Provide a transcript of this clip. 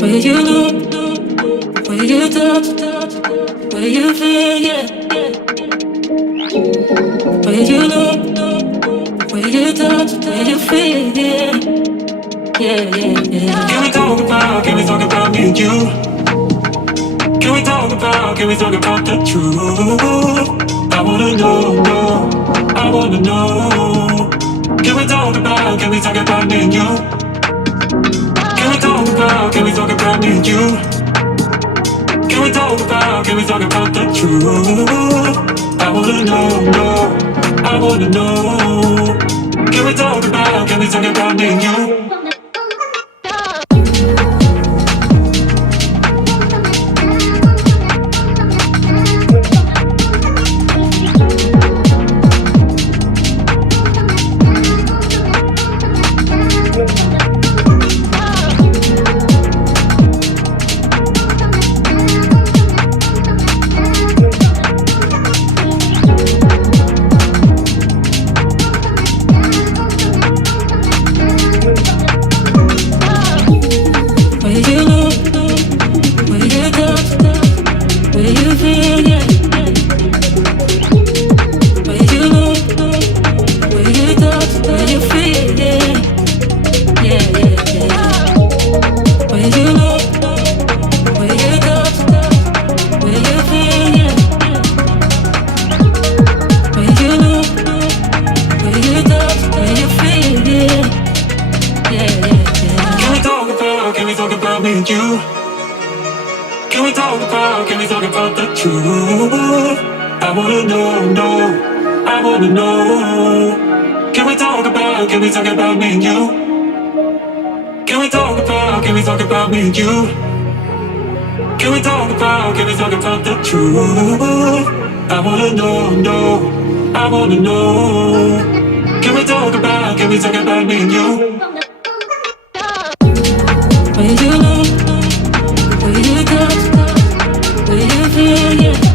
Where you look, where you touch, where you feel, yeah. Where you look, where you touch, where you feel, yeah. Yeah, yeah, yeah. Can we talk about me and you? Can we talk about the truth? I wanna know, I wanna know. Can we talk about me and you? Can we talk about me and you? Can we talk about the truth? I wanna know, I wanna know. Can we talk about me and you? Can we talk about the truth? I wanna know, I wanna know. Can we talk about me and you? Can we talk about me and you? Can we talk about the truth? I wanna know, I wanna know. Can we talk about me and you? Where you look, where you touch, where you feel, yeah.